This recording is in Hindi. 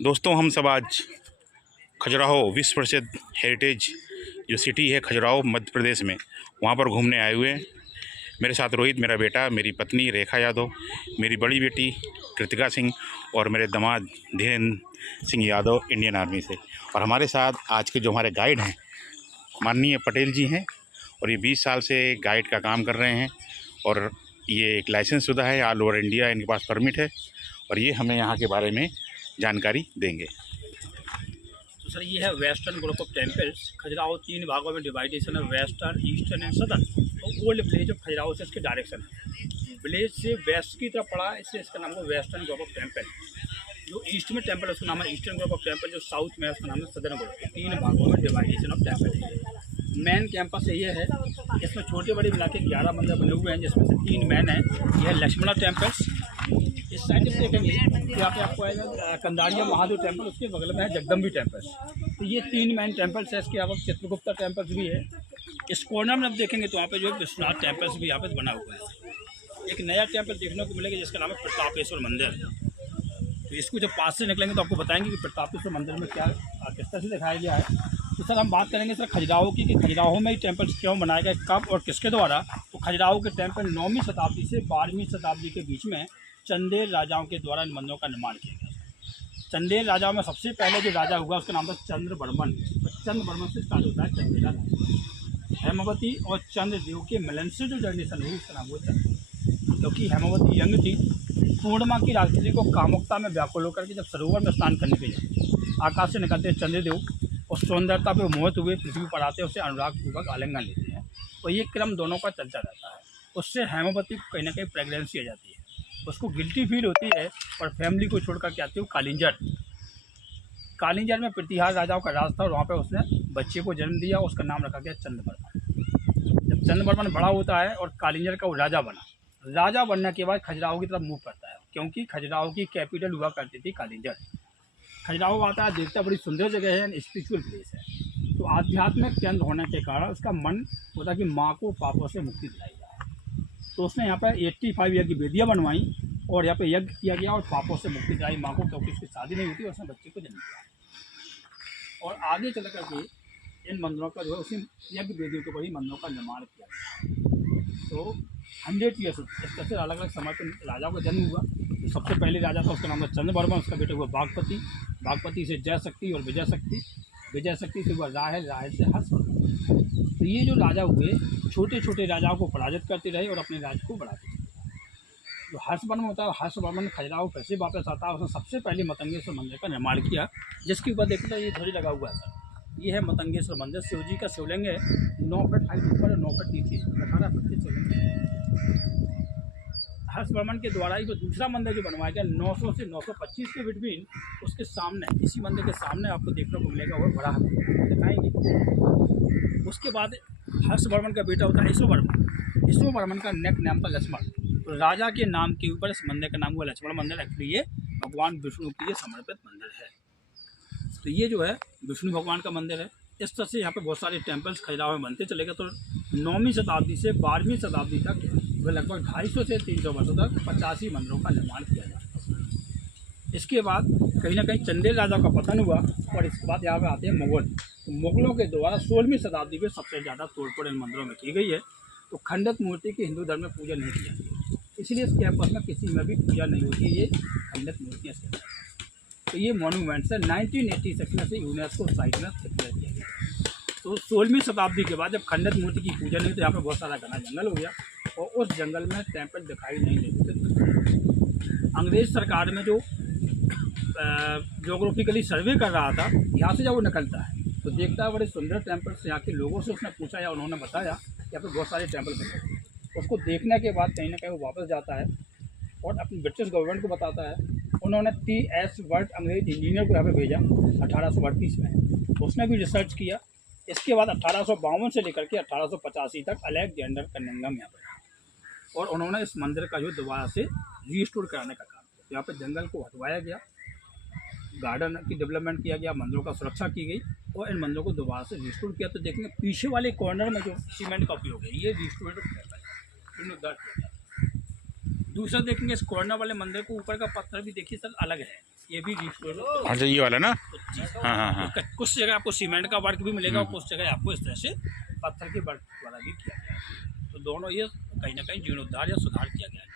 दोस्तों, हम सब आज खजुराहो विश्व प्रसिद्ध हेरिटेज जो सिटी है खजुराहो मध्य प्रदेश में, वहाँ पर घूमने आए हुए हैं। मेरे साथ रोहित, मेरा बेटा, मेरी पत्नी रेखा यादव, मेरी बड़ी बेटी कृतिका सिंह और मेरे दामाद धीरेन्द्र सिंह यादव इंडियन आर्मी से। और हमारे साथ आज के जो हमारे गाइड हैं माननीय पटेल जी हैं, और ये 20 साल से गाइड का काम कर रहे हैं और ये एक लाइसेंस शुदा है, ऑल ओवर इंडिया इनके पास परमिट है, और ये हमें यहाँ के बारे में जानकारी देंगे। तो सर, ये है western group of temples. Khajuraho 3 भागों में डिवाइडेशन है, वेस्टर्न, ईस्टर्न एंड सदर्न। और ओल्ड विलेज ऑफ खजुराहो से इसके डायरेक्शन है, विलेज से वेस्ट की तरफ पड़ा है, इसलिए इसका नाम है वेस्टर्न ग्रुप ऑफ टेम्पल। जो ईस्ट में टेम्पल है उसका नाम है ईस्टर्न ग्रुप ऑफ टेम्पल, जो साउथ में है उसका नाम है सदर्न ग्रुप। 3 भागों में डिवाइडेशन ऑफ टेम्पल है। मेन कैंपस ये है, इसमें छोटे बड़े मिला के 11 मंदिर बने हुए हैं, जिसमें से 3 मेन हैं। यह है लक्ष्मणा टेम्पल्स। इस साइड से देखेंगे यहाँ पे आपको आएगा कंदारिया महादेव टेम्पल, उसके बगल में है जगदम्बी टेम्पल। तो ये 3 मेन टेम्पल्स है। इसके अलावा चित्रगुप्ता टेम्पल्स भी है। इस कॉर्नर में आप देखेंगे तो वहाँ पे जो है विश्वनाथ टेम्पल्स भी यहाँ पे बना हुआ है। एक नया टेम्पल देखने को मिलेगा जिसका नाम है प्रतापेश्वर मंदिर। तो इसको जब पास से निकलेंगे तो आपको बताएंगे कि प्रतापेश्वर मंदिर में क्या किस तरह से दिखाया गया है। तो सर, हम बात करेंगे सर खजुराहो की, कि खजुराहो में ही टेम्पल क्यों बनाया गया, कब और किसके द्वारा। तो खजुराहो के टेम्पल 9वीं शताब्दी से 12वीं शताब्दी के बीच में चंदेल राजाओं के द्वारा इन मंदिरों का निर्माण किया गया। चंदेल राजाओं में सबसे पहले जो राजा हुआ उसका नाम था चंद्रवर्मन। चंद्रवर्मन से स्टार्ट होता है चंदेला राज। हेमवती और चंद्रदेव के मिलन से जो जनरेशन हुई उसका नाम हुआ चंद्र। क्योंकि हेमवती यंग थी, पूर्णिमा की रात्रि को कामुकता में व्याकुल होकर के जब सरोवर में स्नान करने के लिए आकाश से निकलते चंद्रदेव और सौंदर्यता पर मोहित हुए पृथ्वी पर आते उसे अनुरागपूर्वक आलिंगन लेते हैं। और ये क्रम दोनों का चलता रहता है। उससे हेमवती को कहीं ना कहीं प्रेगनेंसी आ जाती है, उसको गिल्टी फील होती है और फैमिली को छोड़कर के आती है कालिंजर। कालिंजर में प्रतिहार राजाओं का राज था और वहाँ पर उसने बच्चे को जन्म दिया। उसका नाम रखा गया चंद्रवर्मन। जब चंद्रवर्मन बड़ा होता है और कालिंजर का वो राजा बना, राजा बनने के बाद खजुराहो की तरफ मूव करता है, क्योंकि खजुराहो की कैपिटल हुआ करती थी कालिंजर। खजुराहो आता है, देखता बड़ी सुंदर जगह है, स्पिरिचुअल प्लेस है। तो आध्यात्मिक केंद्र होने के कारण उसका मन होता कि माँ को पापों से मुक्ति दिलाई जाए। तो उसने यहाँ पर 85 यज्ञ वेदियाँ बनवाई और यहाँ पे यज्ञ किया गया और पापों से मुक्ति दिलाई माँ को, क्योंकि उसकी शादी नहीं हुई, उसने बच्चे को जन्म दिया। और आगे चल करके इन मंदिरों का जो है उसी यज्ञ वेदियों के ऊपर ही मंदिरों का निर्माण किया गया। तो 100 ईयर्स इस तरह से अलग अलग समय पर राजाओं का जन्म हुआ। तो सबसे पहले राजा था उसका नाम था चंद्रवर्मन, उसका बेटा हुआ बागपति, बागपति से जय शक्ति और विजय शक्ति, विजय शक्ति से हुआ राहल, राहल से हर्षवर्धन। तो ये जो राजा हुए छोटे छोटे राजाओं को पराजित करते रहे और अपने राज्य को बढ़ाते रहे। जो हर्षवर्धन होता है, हर्षवर्धन खजुराहो फिर से वापस आता है। उसने सबसे पहले मतंगेश्वर मंदिर का निर्माण किया, जिसके ऊपर देखते तो ये ध्वज लगा हुआ है सर। ये है मतंगेश्वर मंदिर। शिव जी का शिवलिंग है, 9 फीट हाइट ऊपर और 9 फीट नीचे, 18 फीट के शिवलिंग है। हर्षवर्धन के द्वारा ही जो दूसरा मंदिर जो बनवाया गया 900 से 925 के बिटवीन, उसके सामने, इसी मंदिर के सामने आपको देखने को मिलेगा वो बड़ा दिखाएंगे। उसके बाद हर्षवर्धन का बेटा होता है ईश्वरवर्मन। ईश्वरवर्मन का नेक नाम था लक्ष्मण। तो राजा के नाम के ऊपर इस मंदिर का नाम हुआ लक्ष्मण मंदिर। एक्चुअली ये भगवान विष्णु के लिए समर्पित मंदिर है। तो ये जो है विष्णु भगवान का मंदिर है। इस तरह से यहाँ पे बहुत सारे टेम्पल्स खजुराहो में बनते चले गए। तो 9वीं शताब्दी से 12वीं शताब्दी तक वह लगभग 250 से 300 वर्षों तक 85 मंदिरों का निर्माण किया गया। इसके बाद कहीं ना कहीं चंदेल राजा का पतन हुआ और इसके बाद यहाँ पे आते हैं मुगल। तो मुगलों के द्वारा 16वीं शताब्दी में सबसे ज़्यादा तोड़फोड़ इन मंदिरों में की गई है। तो खंडित मूर्ति की हिंदू धर्म में पूजा नहीं की जाती, इसलिए इस कैंपस में किसी में भी पूजा नहीं होती है। ये खंडित मूर्तियाँ से। तो ये मॉन्यूमेंट्स है 1986 में से यूनेस्को साइट में डिक्लेयर किया गया। तो 16वीं शताब्दी के बाद जब खंडित मूर्ति की पूजा नहीं, तो यहाँ पे बहुत सारा घना जंगल हो गया और उस जंगल में टेम्पल दिखाई नहीं देते। अंग्रेज सरकार में जो ज्योग्राफिकली सर्वे कर रहा था, यहाँ से जब वो निकलता है तो देखता है बड़े सुंदर टेम्पल्स। यहाँ के लोगों से उसने पूछा या उन्होंने बताया यहाँ पे बहुत सारे टेम्पल बने। उसको देखने के बाद कहीं ना कहीं वो वापस जाता है और अपनी ब्रिटिश गवर्नमेंट को बताता है। उन्होंने T.S. वर्ट अंग्रेज इंजीनियर को यहाँ पे भेजा 1838 में। उसने भी रिसर्च किया। इसके बाद 1852 से लेकर के 1885 तक अलेक्जेंडर कनिंघम यहाँ पर, और उन्होंने इस मंदिर का जो दोबारा से रीस्टोर कराने का काम किया। यहाँ पे जंगल को हटवाया गया, गार्डन की डेवलपमेंट किया गया, मंदिरों का सुरक्षा की गई और इन मंदिरों को दोबारा से रिस्टोर किया। तो देखेंगे पीछे वाले कॉर्नर में जो सीमेंट का उपयोग है ये रिस्टोर किया। दूसरा देखेंगे इस कॉर्नर वाले मंदिर को ऊपर का पत्थर भी देखिए सर अलग है। ये भी रिस्टोर। अच्छा ये वाला ना, हाँ हाँ हाँ। कुछ जगह आपको सीमेंट का वर्क भी मिलेगा और कुछ जगह आपको इस तरह से पत्थर के वर्क वाला भी किया गया है। तो दोनों ये कहीं ना कहीं जीर्णोद्धार या सुधार किया गया है।